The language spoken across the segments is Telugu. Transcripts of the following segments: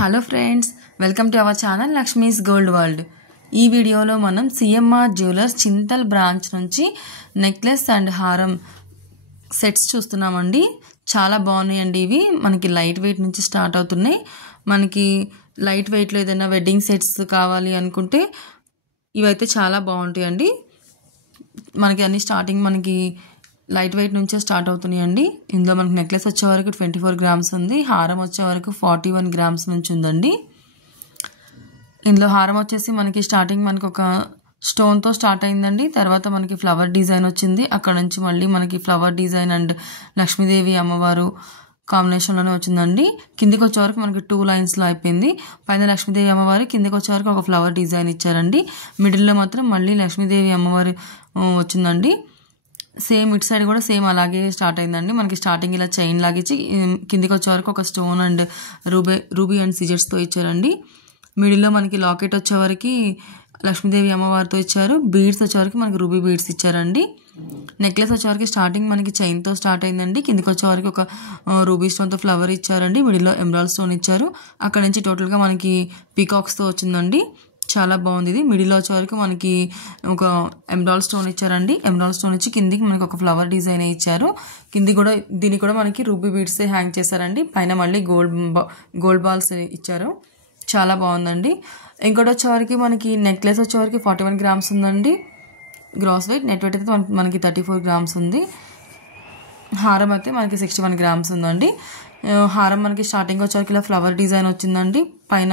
Hello friends, welcome to our channel Lakshmi's gold world. ఈ వీడియోలో మనం సిఎంఆర్ జ్యువెలర్స్ చింతల్ బ్రాంచ్ నుంచి నెక్లెస్ అండ్ హారం సెట్స్ చూస్తున్నామండి. చాలా బాగున్నాయండి. ఇవి మనకి లైట్ వెయిట్ నుంచి స్టార్ట్ అవుతున్నాయి. మనకి లైట్ వెయిట్లో ఏదైనా వెడ్డింగ్ సెట్స్ కావాలి అనుకుంటే ఇవైతే చాలా బాగుంటాయండి. మనకి అన్ని స్టార్టింగ్ మనకి లైట్ వెయిట్ నుంచే స్టార్ట్ అవుతున్నాయండి. ఇందులో మనకి నెక్లెస్ వచ్చే వరకు 24 గ్రామ్స్ ఉంది. హారం వచ్చే వరకు 41 గ్రామ్స్ నుంచి ఉందండి. ఇందులో హారం వచ్చేసి మనకి స్టార్టింగ్ మనకి ఒక స్టోన్తో స్టార్ట్ అయిందండి. తర్వాత మనకి ఫ్లవర్ డిజైన్ వచ్చింది. అక్కడ నుంచి మళ్ళీ మనకి ఫ్లవర్ డిజైన్ అండ్ లక్ష్మీదేవి అమ్మవారు కాంబినేషన్లోనే వచ్చిందండి. కిందికి వచ్చే వరకు మనకి 2 లైన్స్లో అయిపోయింది. పైన లక్ష్మీదేవి అమ్మవారు, కిందికి వచ్చే వరకు ఒక ఫ్లవర్ డిజైన్ ఇచ్చారండి. మిడిల్లో మాత్రం మళ్ళీ లక్ష్మీదేవి అమ్మవారు వచ్చిందండి. సేమ్ ఇటు సైడ్ కూడా సేమ్ అలాగే స్టార్ట్ అయిందండి. మనకి స్టార్టింగ్ ఇలా చైన్ లాగిచ్చి కిందికి వచ్చే వరకు ఒక స్టోన్ అండ్ రూబీ అండ్ సిజర్స్తో ఇచ్చారండి. మిడిల్లో మనకి లాకెట్ వచ్చే వరకు లక్ష్మీదేవి అమ్మవారితో ఇచ్చారు. బీడ్స్ వచ్చే వరకు మనకి రూబీ బీడ్స్ ఇచ్చారండి. నెక్లెస్ వచ్చే వరకు స్టార్టింగ్ మనకి చైన్తో స్టార్ట్ అయిందండి. కిందికి వచ్చే వరకు ఒక రూబీ స్టోన్తో ఫ్లవర్ ఇచ్చారండి. మిడిల్లో ఎమరాల్డ్ స్టోన్ ఇచ్చారు. అక్కడ నుంచి టోటల్గా మనకి పీకాక్స్తో వచ్చిందండి. చాలా బాగుంది. ఇది మిడిల్లో వచ్చే వరకు మనకి ఒక ఎమరాల్డ్ స్టోన్ ఇచ్చారండి. ఎమరాల్డ్ స్టోన్ ఇచ్చి కిందికి మనకి ఒక ఫ్లవర్ డిజైన్ ఇచ్చారు. కింది కూడా దీనికి కూడా మనకి రూబీ బీడ్స్ హ్యాంగ్ చేశారండి. పైన మళ్ళీ గోల్డ్ బాల్స్ ఇచ్చారు. చాలా బాగుందండి. ఇంకోటి వచ్చేవరకు మనకి నెక్లెస్ వచ్చేవరకు 41 గ్రామ్స్ ఉందండి గ్రాస్ వెయిట్. నెట్ వెయిట్ అయితే మనకి 34 గ్రామ్స్ ఉంది. హారం అయితే మనకి 61 గ్రామ్స్ ఉందండి. హారం మనకి స్టార్టింగ్ వచ్చేవరకు ఇలా ఫ్లవర్ డిజైన్ వచ్చిందండి. పైన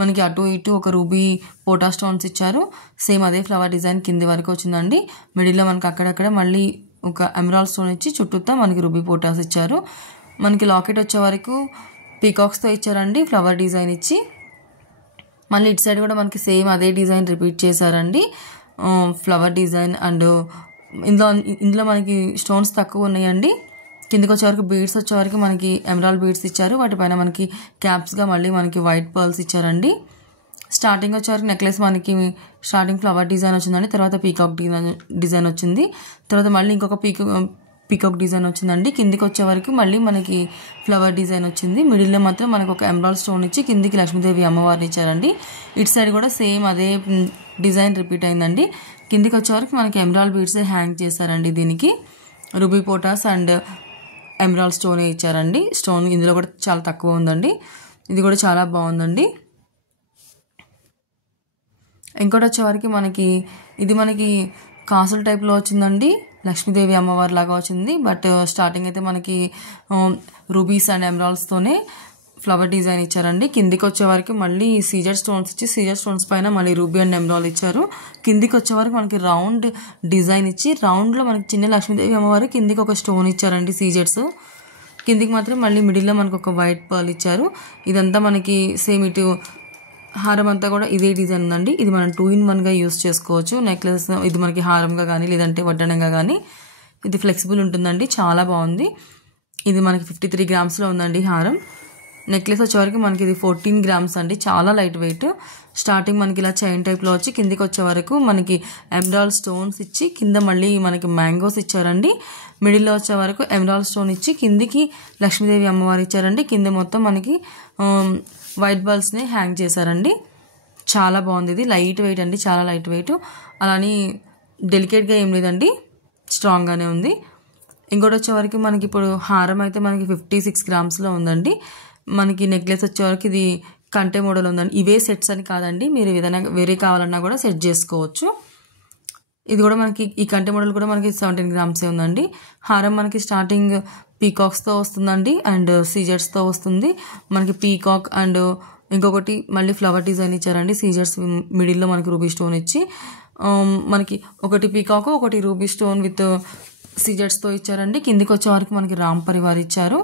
మనకి అటు ఇటు ఒక రూబీ పోటా స్టోన్స్ ఇచ్చారు. సేమ్ అదే ఫ్లవర్ డిజైన్ కింది వరకు వచ్చిందండి. మిడిల్లో మనకి అక్కడక్కడ మళ్ళీ ఒక ఎమరాల్డ్ స్టోన్ ఇచ్చి చుట్టూతా మనకి రూబీ పోటాస్ ఇచ్చారు. మనకి లాకెట్ వచ్చే వరకు పీకాక్స్తో ఇచ్చారండి ఫ్లవర్ డిజైన్ ఇచ్చి. మళ్ళీ ఇటు సైడ్ కూడా మనకి సేమ్ అదే డిజైన్ రిపీట్ చేశారండి. ఫ్లవర్ డిజైన్ అండ్ ఇందులో మనకి స్టోన్స్ తక్కువ ఉన్నాయండి. కిందికి వచ్చే వరకు బీడ్స్ వచ్చే వరకు మనకి ఎమరాల్డ్ బీడ్స్ ఇచ్చారు. వాటిపైన మనకి క్యాప్స్గా మళ్ళీ మనకి వైట్ పర్ల్స్ ఇచ్చారండి. స్టార్టింగ్ వచ్చే వరకు నెక్లెస్ మనకి స్టార్టింగ్ ఫ్లవర్ డిజైన్ వచ్చిందండి. తర్వాత పీకాక్ డిజైన్ వచ్చింది. తర్వాత మళ్ళీ ఇంకొక పీకాక్ డిజైన్ వచ్చిందండి. కిందికి వచ్చే వరకు మళ్ళీ మనకి ఫ్లవర్ డిజైన్ వచ్చింది. మిడిల్లో మాత్రం మనకు ఒక ఎమరాల్డ్ స్టోన్ ఇచ్చి కిందికి లక్ష్మీదేవి అమ్మవారిని ఇచ్చారండి. ఇటు సైడ్ కూడా సేమ్ అదే డిజైన్ రిపీట్ అయిందండి. కిందికి వచ్చే వరకు మనకి ఎమరాల్డ్ బీడ్స్ హ్యాంగ్ చేశారండి. దీనికి రూబీ పోటాస్ అండ్ ఎమరాల్డ్ స్టోన్ ఇచ్చారండి. స్టోన్ ఇందులో కూడా చాలా తక్కువ ఉందండి. ఇది కూడా చాలా బాగుందండి. ఇంకోటి వచ్చేవరకు మనకి ఇది మనకి కాసుల టైప్లో వచ్చిందండి. లక్ష్మీదేవి అమ్మవారి లాగా వచ్చింది. బట్ స్టార్టింగ్ అయితే మనకి రూబీస్ అండ్ ఎమరాల్డ్స్తోనే ఫ్లవర్ డిజైన్ ఇచ్చారండి. కిందికి వచ్చే వరకు మళ్ళీ సీజర్ స్టోన్స్ ఇచ్చి సీజర్ స్టోన్స్ పైన మళ్ళీ రూబీ అండ్ ఎమరాల్డ్ ఇచ్చారు. కిందికి వచ్చే వరకు మనకి రౌండ్ డిజైన్ ఇచ్చి రౌండ్లో మనకి చిన్న లక్ష్మీదేవి అమ్మవారు కిందికి ఒక స్టోన్ ఇచ్చారండి సీజర్స్. కిందికి మాత్రం మళ్ళీ మిడిల్లో మనకు ఒక వైట్ పర్ల్ ఇచ్చారు. ఇదంతా మనకి సేమ్ ఇటు హారం అంతా కూడా ఇదే డిజైన్ ఉందండి. ఇది మనం 2-in-1గా యూస్ చేసుకోవచ్చు. నెక్లెస్ ఇది మనకి హారంగా కానీ లేదంటే వడ్డానంగా కానీ ఇది ఫ్లెక్సిబుల్ ఉంటుందండి. చాలా బాగుంది. ఇది మనకి 53 గ్రామ్స్లో ఉందండి హారం. నెక్లెస్ వచ్చేవరకు మనకి ఇది 14 గ్రామ్స్ అండి. చాలా లైట్ వెయిట్. స్టార్టింగ్ మనకి ఇలా చైన్ టైప్లో వచ్చి కిందికి వచ్చే వరకు మనకి ఎమరాల్డ్ స్టోన్స్ ఇచ్చి కింద మళ్ళీ మనకి మ్యాంగోస్ ఇచ్చారండి. మిడిల్లో వచ్చే వరకు ఎమరాల్డ్ స్టోన్ ఇచ్చి కిందికి లక్ష్మీదేవి అమ్మవారు ఇచ్చారండి. కింద మొత్తం మనకి వైట్ బాల్స్ని హ్యాంగ్ చేశారండి. చాలా బాగుంది. ఇది లైట్ వెయిట్ అండి, చాలా లైట్ వెయిట్. అలాని డెలికేట్గా ఏం లేదండి, స్ట్రాంగ్గానే ఉంది. ఇంకోటి వచ్చేవరకు మనకి ఇప్పుడు హారం అయితే మనకి 56 గ్రామ్స్లో ఉందండి. మనకి నెక్లెస్ వచ్చేవరకు ఇది కంటే మోడల్ ఉందండి. ఇవే సెట్స్ అని కాదండి, మీరు ఏదైనా వేరే కావాలన్నా కూడా సెట్ చేసుకోవచ్చు. ఇది కూడా మనకి ఈ కంటే మోడల్ కూడా మనకి 17 గ్రామ్సే ఉందండి. హారం మనకి స్టార్టింగ్ పీకాక్స్తో వస్తుందండి అండ్ సీజర్స్తో వస్తుంది. మనకి పీకాక్ అండ్ ఇంకొకటి మళ్ళీ ఫ్లవర్ డిజైన్ ఇచ్చారండి. సీజర్స్ మిడిల్లో మనకి రూబీ స్టోన్ ఇచ్చి మనకి ఒకటి పీకాక్ ఒకటి రూబీ స్టోన్ విత్ సీజర్స్తో ఇచ్చారండి. కిందికి వచ్చే వరకు మనకి రామ్ పరివార్ ఇచ్చారు.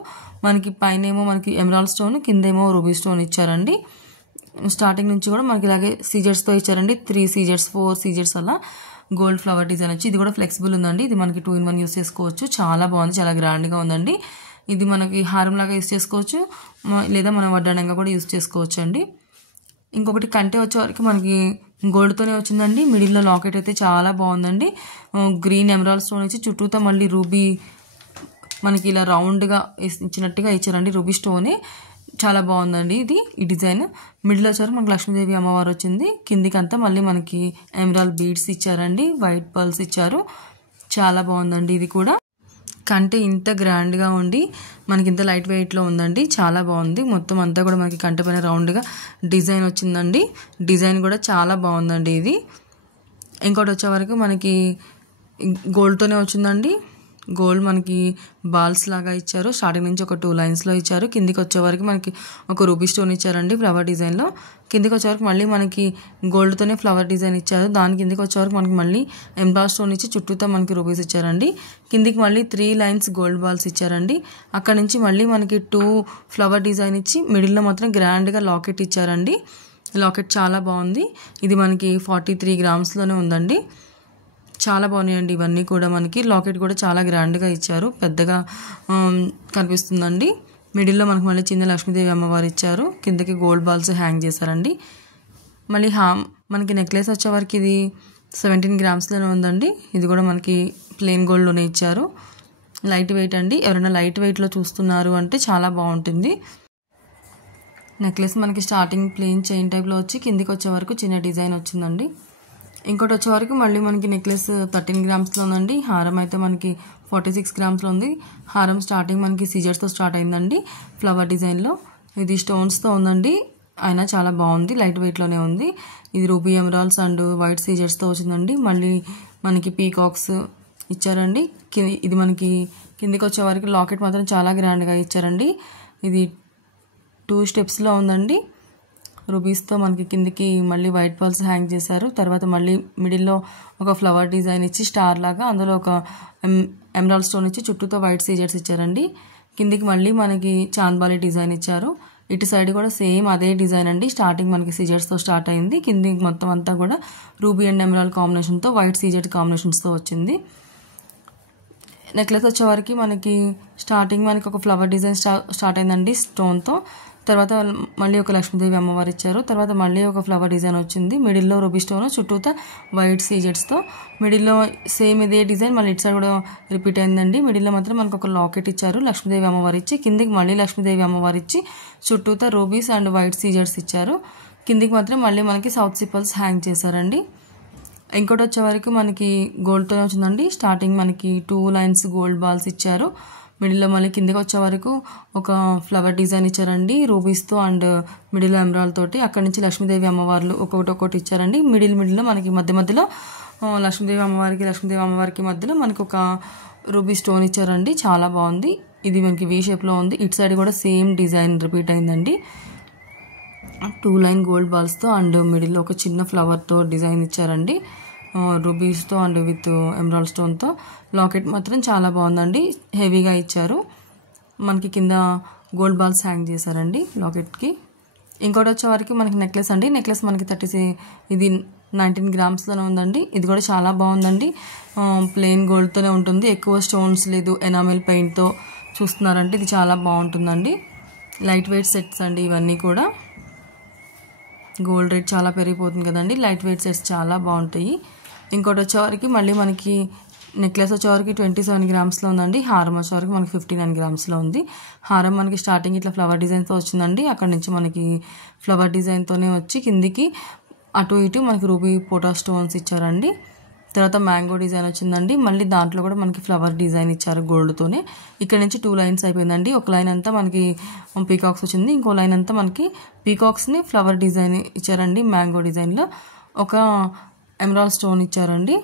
మనకి పైన ఏమో మనకి ఎమరాల్డ్ స్టోన్, కిందేమో రూబీ స్టోన్ ఇచ్చారండి. స్టార్టింగ్ నుంచి కూడా మనకి ఇలాగే సీజర్స్తో ఇచ్చారండి. 3 సీజర్స్ 4 సీజర్స్ అలా గోల్డ్ ఫ్లవర్ డిజైన్ వచ్చి ఇది కూడా ఫ్లెక్సిబుల్ ఉందండి. ఇది మనకి 2-in-1 యూస్ చేసుకోవచ్చు. చాలా బాగుంది, చాలా గ్రాండ్గా ఉందండి. ఇది మనకి హారం లాగా యూస్ చేసుకోవచ్చు లేదా మనం వడ్డానంగా కూడా యూస్ చేసుకోవచ్చు అండి. ఇంకొకటి కంటే వచ్చే వరకు మనకి గోల్డ్తోనే వచ్చిందండి. మిడిల్లో లాకెట్ అయితే చాలా బాగుందండి. గ్రీన్ ఎమరాల్డ్ స్టోన్ ఇచ్చి చుట్టూతో మళ్ళీ రూబీ మనకి ఇలా రౌండ్గా ఇచ్చినట్టుగా ఇచ్చారండి రూబీ స్టోనే. చాలా బాగుందండి ఈ డిజైన్. మిడిల్ వచ్చేవరకు మనకి లక్ష్మీదేవి అమ్మవారు వచ్చింది. కిందికి అంతా మళ్ళీ మనకి ఎమరాల్డ్ బీడ్స్ ఇచ్చారండి, వైట్ పర్ల్స్ ఇచ్చారు. చాలా బాగుందండి. ఇది కూడా కంటే ఇంత గ్రాండ్గా ఉండి మనకి ఇంత లైట్ వెయిట్లో ఉందండి. చాలా బాగుంది. మొత్తం అంతా కూడా మనకి కంటి పైన రౌండ్గా డిజైన్ వచ్చిందండి. డిజైన్ కూడా చాలా బాగుందండి. ఇది ఇంకోటి వచ్చేవరకు మనకి గోల్డ్తోనే వచ్చిందండి. గోల్డ్ మనకి బాల్స్ లాగా ఇచ్చారు. స్టార్టింగ్ నుంచి ఒక 2 లైన్స్లో ఇచ్చారు. కిందికి వచ్చేవరకు మనకి ఒక రూబీ స్టోన్ ఇచ్చారండి ఫ్లవర్ డిజైన్లో. కిందికి వచ్చేవరకు మళ్ళీ మనకి గోల్డ్తోనే ఫ్లవర్ డిజైన్ ఇచ్చారు. దాని కిందికి వచ్చేవరకు మనకి మళ్ళీ ఎంబాల్ స్టోన్ ఇచ్చి చుట్టూతో మనకి రూబీస్ ఇచ్చారండి. కిందికి మళ్ళీ 3 లైన్స్ గోల్డ్ బాల్స్ ఇచ్చారండి. అక్కడ నుంచి మళ్ళీ మనకి 2 ఫ్లవర్ డిజైన్ ఇచ్చి మిడిల్లో మాత్రం గ్రాండ్గా లాకెట్ ఇచ్చారండి. లాకెట్ చాలా బాగుంది. ఇది మనకి 43 గ్రామ్స్లోనే ఉందండి. చాలా బాగున్నాయండి ఇవన్నీ కూడా. మనకి లాకెట్ కూడా చాలా గ్రాండ్గా ఇచ్చారు, పెద్దగా కనిపిస్తుందండి. మిడిల్లో మనకి మళ్ళీ చిన్న లక్ష్మీదేవి అమ్మవారు ఇచ్చారు. కిందకి గోల్డ్ బాల్స్ హ్యాంగ్ చేశారండి. మళ్ళీ మనకి నెక్లెస్ వచ్చేవరకు ఇది 17 గ్రామ్స్లోనే ఉందండి. ఇది కూడా మనకి ప్లెయిన్ గోల్డ్లోనే ఇచ్చారు. లైట్ వెయిట్ అండి. ఎవరైనా లైట్ వెయిట్లో చూస్తున్నారు అంటే చాలా బాగుంటుంది. నెక్లెస్ మనకి స్టార్టింగ్ ప్లెయిన్ చైన్ టైప్లో వచ్చి కిందికి వచ్చే వరకు చిన్న డిజైన్ వచ్చిందండి. ఇంకోటి వచ్చే వరకు మళ్ళీ మనకి నెక్లెస్ 13 గ్రామ్స్లో ఉందండి. హారం అయితే మనకి 46 గ్రామ్స్లో ఉంది. హారం స్టార్టింగ్ మనకి సీజర్స్తో స్టార్ట్ అయిందండి ఫ్లవర్ డిజైన్లో. ఇది స్టోన్స్తో ఉందండి. అయినా చాలా బాగుంది, లైట్ వెయిట్లోనే ఉంది. ఇది రూబీ ఎమరాల్డ్స్ అండ్ వైట్ సీజర్స్తో వచ్చిందండి. మళ్ళీ మనకి పీకాక్స్ ఇచ్చారండి. ఇది మనకి కిందికి వచ్చే వరకు లాకెట్ మాత్రం చాలా గ్రాండ్గా ఇచ్చారండి. ఇది 2 స్టెప్స్లో ఉందండి. రూబీస్తో మనకి కిందికి మళ్ళీ వైట్ పర్ల్స్ హ్యాంగ్ చేశారు. తర్వాత మళ్ళీ మిడిల్లో ఒక ఫ్లవర్ డిజైన్ ఇచ్చి స్టార్ లాగా అందులో ఒక ఎమరాల్డ్ స్టోన్ ఇచ్చి చుట్టూతో వైట్ సీజర్స్ ఇచ్చారండి. కిందికి మళ్ళీ మనకి చాంద్బాలి డిజైన్ ఇచ్చారు. ఇటు సైడ్ కూడా సేమ్ అదే డిజైన్ అండి. స్టార్టింగ్ మనకి సీజర్స్తో స్టార్ట్ అయింది. కిందికి మొత్తం అంతా కూడా రూబీ అండ్ ఎమరాల్డ్ కాంబినేషన్తో వైట్ సీజర్ కాంబినేషన్స్తో వచ్చింది. నెక్లెస్ వచ్చేవరకు మనకి స్టార్టింగ్ మనకి ఒక ఫ్లవర్ డిజైన్ స్టార్ట్ అయిందండి స్టోన్తో. తర్వాత మళ్ళీ ఒక లక్ష్మీదేవి అమ్మవారు ఇచ్చారు. తర్వాత మళ్ళీ ఒక ఫ్లవర్ డిజైన్ వచ్చింది. మిడిల్లో రూబీ స్టోన్, చుట్టూతా వైట్ సీజెట్స్తో. మిడిల్లో సేమ్ ఇదే డిజైన్ మళ్ళీ ఇటు సైడ్ కూడా రిపీట్ అయిందండి. మిడిల్లో మాత్రం మనకు ఒక లాకెట్ ఇచ్చారు లక్ష్మీదేవి అమ్మవారు ఇచ్చి. కిందికి మళ్ళీ లక్ష్మీదేవి అమ్మవారు ఇచ్చి చుట్టూతా రూబీస్ అండ్ వైట్ సీజెట్స్ ఇచ్చారు. కిందికి మాత్రం మళ్ళీ మనకి సౌత్ సిపల్స్ హ్యాంగ్ చేశారండి. ఇంకోటి వచ్చే వరకు మనకి గోల్డ్తోనే వచ్చిందండి. స్టార్టింగ్ మనకి 2 లైన్స్ గోల్డ్ బాల్స్ ఇచ్చారు. మిడిల్లో మళ్ళీ కిందికి వచ్చే వరకు ఒక ఫ్లవర్ డిజైన్ ఇచ్చారండి రూబీస్తో అండ్ మిడిల్ ఎమరాల్డ్ తోటి. అక్కడి నుంచి లక్ష్మీదేవి అమ్మవార్లు ఒక్కొక్కటి ఇచ్చారండి. మిడిల్లో మనకి మధ్యలో లక్ష్మీదేవి అమ్మవారికి మధ్యలో మనకి ఒక రూబీ స్టోన్ ఇచ్చారండి. చాలా బాగుంది. ఇది మనకి వీ షేప్లో ఉంది. ఇటు సైడ్ కూడా సేమ్ డిజైన్ రిపీట్ అయిందండి. 2 లైన్ గోల్డ్ బాల్స్తో అండ్ మిడిల్లో ఒక చిన్న ఫ్లవర్తో డిజైన్ ఇచ్చారండి రూబీస్తో అండ్ విత్ ఎమరాల్డ్ స్టోన్తో. లాకెట్ మాత్రం చాలా బాగుందండి, హెవీగా ఇచ్చారు. మనకి కింద గోల్డ్ బాల్స్ హ్యాంగ్ చేశారండి లాకెట్కి. ఇంకోటి వచ్చే వరకు మనకి నెక్లెస్ అండి. నెక్లెస్ మనకి ఇది 19 గ్రామ్స్లోనే ఉందండి. ఇది కూడా చాలా బాగుందండి. ప్లెయిన్ గోల్డ్తోనే ఉంటుంది, ఎక్కువ స్టోన్స్ లేదు, ఎనామెల్ పెయింట్తో చూస్తున్నారంటే ఇది చాలా బాగుంటుందండి. లైట్ వెయిట్ సెట్స్ అండి ఇవన్నీ కూడా. గోల్డ్ రేట్ చాలా పెరిగిపోతుంది కదండి, లైట్ వెయిట్ సెట్స్ చాలా బాగుంటాయి. ఇంకోటి వచ్చేవరకు మళ్ళీ మనకి నెక్లెస్ వచ్చేవరకు 27 గ్రామ్స్లో ఉందండి. హారం వచ్చేవరకు మనకి 59 గ్రామ్స్లో ఉంది. హారం మనకి స్టార్టింగ్ ఇట్లా ఫ్లవర్ డిజైన్తో వచ్చిందండి. అక్కడ నుంచి మనకి ఫ్లవర్ డిజైన్తోనే వచ్చి కిందికి అటు ఇటు మనకి రూబీ పోటా స్టోన్స్ ఇచ్చారండి. తర్వాత మ్యాంగో డిజైన్ వచ్చిందండి. మళ్ళీ దాంట్లో కూడా మనకి ఫ్లవర్ డిజైన్ ఇచ్చారు గోల్డ్తోనే. ఇక్కడ నుంచి 2 లైన్స్ అయిపోయిందండి. ఒక లైన్ అంతా మనకి పీకాక్స్ వచ్చింది, ఇంకో లైన్ అంతా మనకి పీకాక్స్ని ఫ్లవర్ డిజైన్ ఇచ్చారండి. మ్యాంగో డిజైన్లో ఒక ఎమరాల్డ్ స్టోన్ ఇచ్చారండి.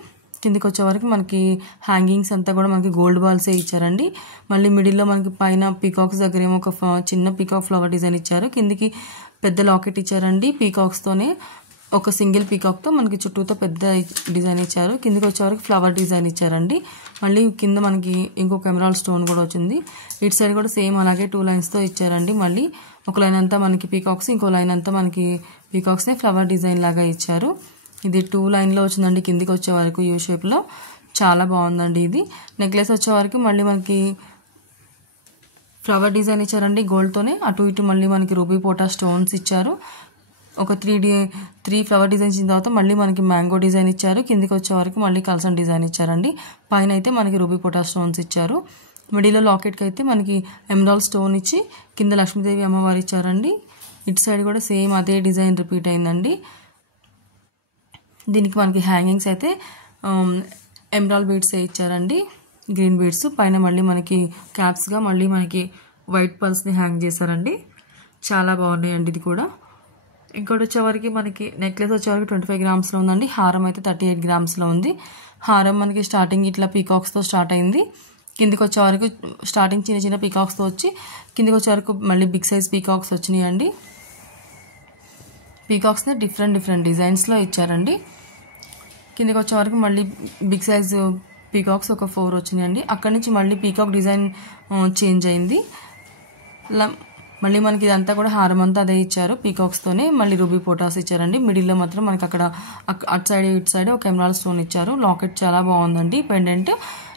కిందికి వచ్చే వరకు మనకి హ్యాంగింగ్స్ అంతా కూడా మనకి గోల్డ్ బాల్సే ఇచ్చారండి. మళ్ళీ మిడిల్లో మనకి పైన పీకాక్స్ దగ్గర ఏమో ఒక చిన్న పీకాక్ ఫ్లవర్ డిజైన్ ఇచ్చారు. కిందికి పెద్ద లాకెట్ ఇచ్చారండి పీకాక్స్తోనే. ఒక సింగిల్ పీకాక్తో మనకి చుట్టూతో పెద్ద డిజైన్ ఇచ్చారు. కిందికి వచ్చే వరకు ఫ్లవర్ డిజైన్ ఇచ్చారండి. మళ్ళీ కింద మనకి ఇంకొక ఎమరాల్డ్ స్టోన్ కూడా వచ్చింది. ఇటు సైడ్ కూడా సేమ్ అలాగే 2 లైన్స్తో ఇచ్చారండి. మళ్ళీ ఒక లైన్ అంతా మనకి పీకాక్స్, ఇంకో లైన్ అంతా మనకి పీకాక్స్ని ఫ్లవర్ డిజైన్ లాగా ఇచ్చారు. ఇది 2 లైన్లో వచ్చిందండి. కిందికి వచ్చే వరకు యూ షేప్లో చాలా బాగుందండి. ఇది నెక్లెస్ వచ్చే వరకు మళ్ళీ మనకి ఫ్లవర్ డిజైన్ ఇచ్చారండి గోల్డ్తోనే. అటు ఇటు మళ్ళీ మనకి రూబీ పోటా స్టోన్స్ ఇచ్చారు. ఒక 3 ఫ్లవర్ డిజైన్స్ ఇచ్చిన తర్వాత మళ్ళీ మనకి మ్యాంగో డిజైన్ ఇచ్చారు. కిందికి వచ్చే వరకు మళ్ళీ కల్సన్ డిజైన్ ఇచ్చారండి. పైన అయితే మనకి రూబీ పోటా స్టోన్స్ ఇచ్చారు. మిడిల్లో లాకెట్కి అయితే మనకి ఎమరాల్డ్ స్టోన్ ఇచ్చి కింద లక్ష్మీదేవి అమ్మవారు ఇచ్చారండి. ఇటు సైడ్ కూడా సేమ్ అదే డిజైన్ రిపీట్ అయిందండి. దీనికి మనకి హ్యాంగింగ్స్ అయితే ఎమరాల్డ్ బీడ్స్ ఇచ్చారండి, గ్రీన్ బీడ్స్. పైన మళ్ళీ మనకి క్యాప్స్గా మళ్ళీ మనకి వైట్ పర్ల్స్ని హ్యాంగ్ చేశారండి. చాలా బాగున్నాయండి ఇది కూడా. ఇంకోటి వచ్చేవరకు మనకి నెక్లెస్ వచ్చేవరకు 25 గ్రామ్స్లో ఉందండి. హారం అయితే 38 గ్రామ్స్లో ఉంది. హారం మనకి స్టార్టింగ్ ఇట్లా పీకాక్స్తో స్టార్ట్ అయింది. కిందికి వచ్చే వరకు స్టార్టింగ్ చిన్న చిన్న పీకాక్స్తో వచ్చి కిందికి వచ్చే వరకు మళ్ళీ బిగ్ సైజ్ పీకాక్స్ వచ్చినాయండి. పీకాక్స్ని డిఫరెంట్ డిజైన్స్లో ఇచ్చారండి. కిందికి వచ్చే వరకు మళ్ళీ బిగ్ సైజ్ పీకాక్స్ ఒక 4 వచ్చినాయండి. అక్కడి నుంచి మళ్ళీ పీకాక్ డిజైన్ చేంజ్ అయింది. మళ్ళీ మనకి ఇదంతా కూడా హారం అంతా అదే ఇచ్చారు పీకాక్స్తోనే. మళ్ళీ రూబీ పోటాస్ ఇచ్చారండి. మిడిల్లో మాత్రం మనకి అక్కడ అటు సైడ్ ఇటు సైడ్ ఒక ఎమరాల్డ్ స్టోన్ ఇచ్చారు. లాకెట్ చాలా బాగుందండి. పెండెంట్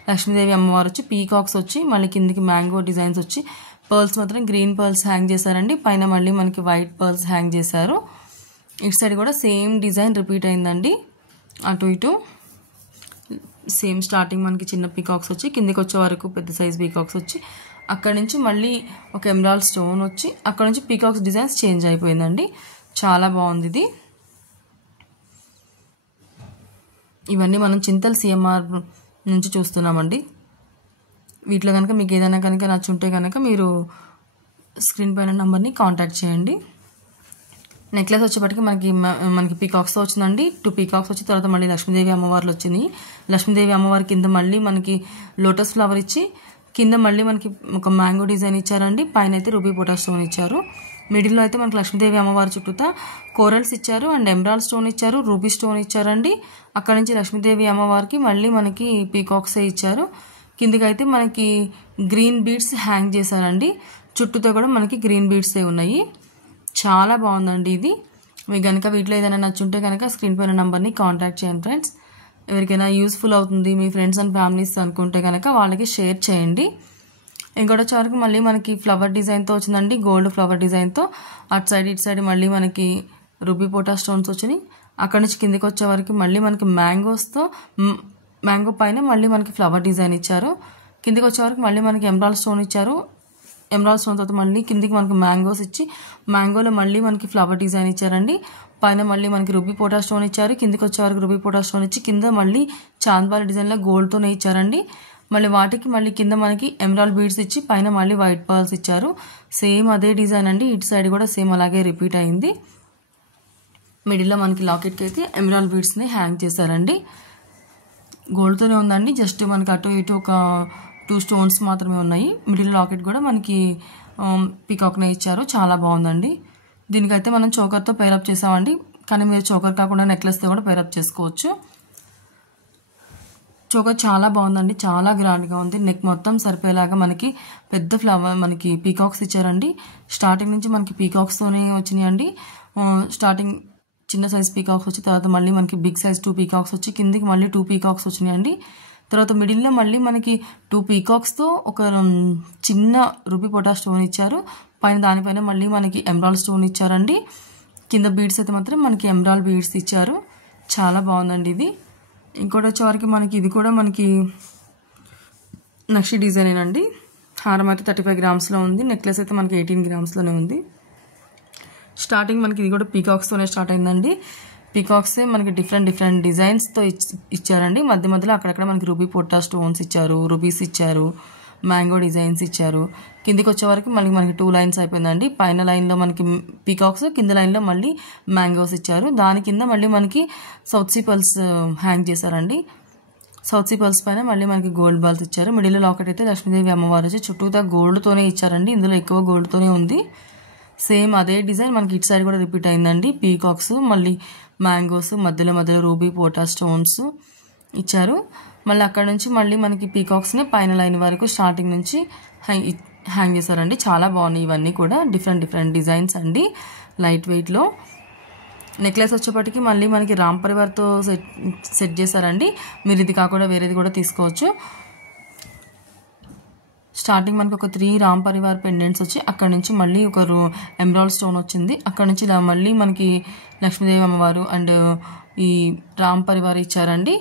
లక్ష్మీదేవి అమ్మవారు వచ్చి పీకాక్స్ వచ్చి మళ్ళీ కిందికి మ్యాంగో డిజైన్స్ వచ్చి పర్ల్స్ మాత్రం గ్రీన్ పర్ల్స్ హ్యాంగ్ చేశారండి. పైన మళ్ళీ మనకి వైట్ పర్ల్స్ హ్యాంగ్ చేశారు. ఇటు సైడ్ కూడా సేమ్ డిజైన్ రిపీట్ అయిందండి. అటు ఇటు సేమ్ స్టార్టింగ్ మనకి చిన్న పీకాక్స్ వచ్చి కిందికి వచ్చే వరకు పెద్ద సైజ్ పీకాక్స్ వచ్చి అక్కడి నుంచి మళ్ళీ ఒక ఎమరాల్డ్ స్టోన్ వచ్చి అక్కడ నుంచి పీకాక్స్ డిజైన్స్ చేంజ్ అయిపోయిందండి. చాలా బాగుంది ఇది. ఇవన్నీ మనం చింతల్ సిఎంఆర్ నుంచి చూస్తున్నామండి. వీటిలో కనుక మీకు ఏదైనా కనుక నచ్చుంటే కనుక మీరు స్క్రీన్ పైన నెంబర్ని కాంటాక్ట్ చేయండి. నెక్లెస్ వచ్చేప్పటికి మనకి పీకాక్స్తో వచ్చిందండి. 2 పీకాక్స్ వచ్చి తర్వాత మళ్ళీ లక్ష్మీదేవి అమ్మవార్లు వచ్చినాయి. లక్ష్మీదేవి అమ్మవారి కింద మళ్ళీ మనకి లోటస్ ఫ్లవర్ ఇచ్చి కింద మళ్ళీ మనకి ఒక మ్యాంగో డిజైన్ ఇచ్చారండి. పైన అయితే రూబీ పోటాస్ స్టోన్ ఇచ్చారు. మిడిల్లో అయితే మనకి లక్ష్మీదేవి అమ్మవారి చుట్టూతా కోరల్స్ ఇచ్చారు అండ్ ఎమరాల్డ్ స్టోన్ ఇచ్చారు, రూబీ స్టోన్ ఇచ్చారండి. అక్కడ నుంచి లక్ష్మీదేవి అమ్మవారికి మళ్ళీ మనకి పీకాక్సే ఇచ్చారు. కిందికి అయితే మనకి గ్రీన్ బీడ్స్ హ్యాంగ్ చేశారండి. చుట్టూతో కూడా మనకి గ్రీన్ బీడ్సే ఉన్నాయి. చాలా బాగుందండి ఇది. మీకు కనుక వీటిలో ఏదైనా నచ్చుంటే కనుక స్క్రీన్ పైన నెంబర్ని కాంటాక్ట్ చేయండి ఫ్రెండ్స్. ఎవరికైనా యూస్ఫుల్ అవుతుంది మీ ఫ్రెండ్స్ అండ్ ఫ్యామిలీస్ అనుకుంటే కనుక వాళ్ళకి షేర్ చేయండి. ఇంకోటి వచ్చే వరకు మళ్ళీ మనకి ఫ్లవర్ డిజైన్తో వచ్చిందండి, గోల్డ్ ఫ్లవర్ డిజైన్తో. అటు సైడ్ ఇటు సైడ్ మళ్ళీ మనకి రూబీ పోటా స్టోన్స్ వచ్చినాయి. అక్కడి నుంచి కిందికి వచ్చే వరకు మళ్ళీ మనకి మ్యాంగోస్తో మ్యాంగో పైన మళ్ళీ మనకి ఫ్లవర్ డిజైన్ ఇచ్చారు. కిందికి వచ్చే వరకు మళ్ళీ మనకి ఎమరాల్డ్ స్టోన్ ఇచ్చారు. ఎమరాల్డ్ స్టోన్ తర్వాత మళ్ళీ కిందికి మనకి మ్యాంగోస్ ఇచ్చి మ్యాంగోలో మళ్ళీ మనకి ఫ్లవర్ డిజైన్ ఇచ్చారండి. పైన మళ్ళీ మనకి రూబీ పోటా స్టోన్ ఇచ్చారు. కిందికి వచ్చే వరకు రూబీ పోటా స్టోన్ ఇచ్చి కింద మళ్ళీ చాంద్బాలి డిజైన్లో గోల్డ్తోనే ఇచ్చారండి. మళ్ళీ వాటికి మళ్ళీ కింద మనకి ఎమరాల్డ్ బీడ్స్ ఇచ్చి పైన మళ్ళీ వైట్ పర్ల్స్ ఇచ్చారు. సేమ్ అదే డిజైన్ అండి. ఇటు సైడ్ కూడా సేమ్ అలాగే రిపీట్ అయింది. మిడిల్లో మనకి లాకెట్కి అయితే ఎమరాల్డ్ బీడ్స్ని హ్యాంగ్ చేశారండి. గోల్డ్తోనే ఉందండి. జస్ట్ మనకి అటు ఇటు ఒక 2 స్టోన్స్ మాత్రమే ఉన్నాయి. మిడిల్ లాకెట్ కూడా మనకి పీకాక్నే ఇచ్చారు. చాలా బాగుందండి. దీనికైతే మనం చోకర్తో పేరప్ చేసామండి. కానీ మీరు చోకర్ కాకుండా నెక్లెస్తో కూడా పేరప్ చేసుకోవచ్చు. చోకర్ చాలా బాగుందండి. చాలా గ్రాండ్గా ఉంది. నెక్ మొత్తం సరిపోయేలాగా మనకి పెద్ద ఫ్లవర్ మనకి పీకాక్స్ ఇచ్చారండి. స్టార్టింగ్ నుంచి మనకి పీకాక్స్తోనే వచ్చినాయండి. స్టార్టింగ్ చిన్న సైజ్ పీకాక్స్ వచ్చి తర్వాత మళ్ళీ మనకి బిగ్ సైజ్ 2 పీకాక్స్ వచ్చి కిందికి మళ్ళీ 2 పీకాక్స్ వచ్చినాయండి. తర్వాత మిడిల్లో మళ్ళీ మనకి 2 పీకాక్స్తో ఒక చిన్న రూబీ పోటా స్టోన్ ఇచ్చారు. పైన దానిపైన మళ్ళీ మనకి ఎమరాల్డ్ స్టోన్ ఇచ్చారండి. కింద బీడ్స్ అయితే మాత్రం మనకి ఎమరాల్డ్ బీడ్స్ ఇచ్చారు. చాలా బాగుందండి ఇది. ఇంకోటి వచ్చేవరకు మనకి ఇది కూడా మనకి నక్షి డిజైనేనండి. హారం అయితే 35 గ్రామ్స్లో ఉంది. నెక్లెస్ అయితే మనకి 18 గ్రామ్స్లోనే ఉంది. స్టార్టింగ్ మనకి ఇది కూడా పీకాక్స్తోనే స్టార్ట్ అయిందండి. పీకాక్సే మనకి డిఫరెంట్ డిజైన్స్తో ఇచ్చారండి. మధ్య మధ్యలో అక్కడక్కడ మనకి రూబీ పోటా స్టోన్స్ ఇచ్చారు, రూబీస్ ఇచ్చారు, మ్యాంగో డిజైన్స్ ఇచ్చారు. కిందికి వచ్చే వరకు మనకి 2 లైన్స్ అయిపోయిందండి. పైన లైన్లో మనకి పీకాక్స్, కింద లైన్లో మళ్ళీ మ్యాంగోస్ ఇచ్చారు. దాని కింద మళ్ళీ మనకి సౌత్ సీ పర్ల్స్ హ్యాంగ్ చేశారండి. సౌత్ సీ పర్ల్స్ పైన మళ్ళీ మనకి గోల్డ్ బాల్స్ ఇచ్చారు. మిడిల్లో లాకెట్ అయితే లక్ష్మీదేవి అమ్మవారు వచ్చి చుట్టూతా గోల్డ్తోనే ఇచ్చారండి. ఇందులో ఎక్కువ గోల్డ్తోనే ఉంది. సేమ్ అదే డిజైన్ మనకి ఇటు సైడ్ కూడా రిపీట్ అయిందండి. పీకాక్స్ మళ్ళీ మ్యాంగోస్ మధ్యలో రూబీ పోటా స్టోన్స్ ఇచ్చారు. మళ్ళీ అక్కడ నుంచి మళ్ళీ మనకి పీకాక్స్ని పైన లైన్ వరకు స్టార్టింగ్ నుంచి హ్యాంగ్ చేశారండి. చాలా బాగున్నాయి ఇవన్నీ కూడా. డిఫరెంట్ డిజైన్స్ అండి. లైట్ వెయిట్లో. నెక్లెస్ వచ్చేప్పటికి మళ్ళీ మనకి రామ్ పరివార్తో సెట్ చేశారండి. మీరు ఇది కాకుండా వేరేది కూడా తీసుకోవచ్చు. స్టార్టింగ్ మనకి ఒక 3 రామ్ పరివార్ పెండెంట్స్ వచ్చి అక్కడ నుంచి మళ్ళీ ఒక ఎమరాల్డ్ స్టోన్ వచ్చింది. అక్కడ నుంచి ఇలా మళ్ళీ మనకి లక్ష్మీదేవి అమ్మవారు అండ్ ఈ రామ్ పరివార్ ఇచ్చారండి.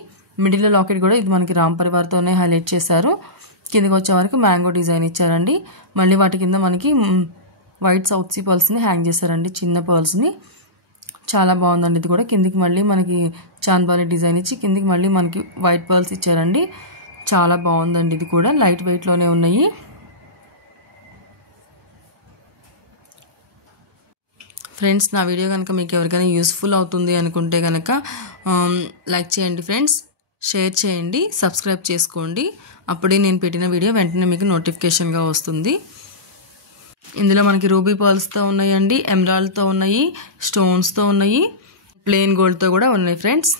మిడిల్లో లాకెట్ కూడా ఇది మనకి రామ్ పరివార్తోనే హైలైట్ చేశారు. కిందకి వచ్చే వరకు మ్యాంగో డిజైన్ ఇచ్చారండి. మళ్ళీ వాటి కింద మనకి వైట్ సౌత్ సీ పర్ల్స్ని హ్యాంగ్ చేశారండి, చిన్న పర్ల్స్ని. చాలా బాగుందండి ఇది కూడా. కిందికి మళ్ళీ మనకి చాంద్బాలి డిజైన్ ఇచ్చి కిందికి మళ్ళీ మనకి వైట్ పర్ల్స్ ఇచ్చారండి. చాలా బాగుందండి ఇది కూడా. లైట్ వెయిట్లోనే ఉన్నాయి. ఫ్రెండ్స్, నా వీడియో కనుక మీకు ఎవరికైనా యూస్ఫుల్ అవుతుంది అనుకుంటే కనుక లైక్ చేయండి ఫ్రెండ్స్, షేర్ చేయండి, సబ్స్క్రైబ్ చేసుకోండి. అప్పుడే నేను పెట్టిన వీడియో వెంటనే మీకు నోటిఫికేషన్గా వస్తుంది. ఇందులో మనకి రూబీ పర్ల్స్తో ఉన్నాయండి, ఎమరాల్డ్తో ఉన్నాయి, స్టోన్స్తో ఉన్నాయి, ప్లెయిన్ గోల్డ్తో కూడా ఉన్నాయి ఫ్రెండ్స్.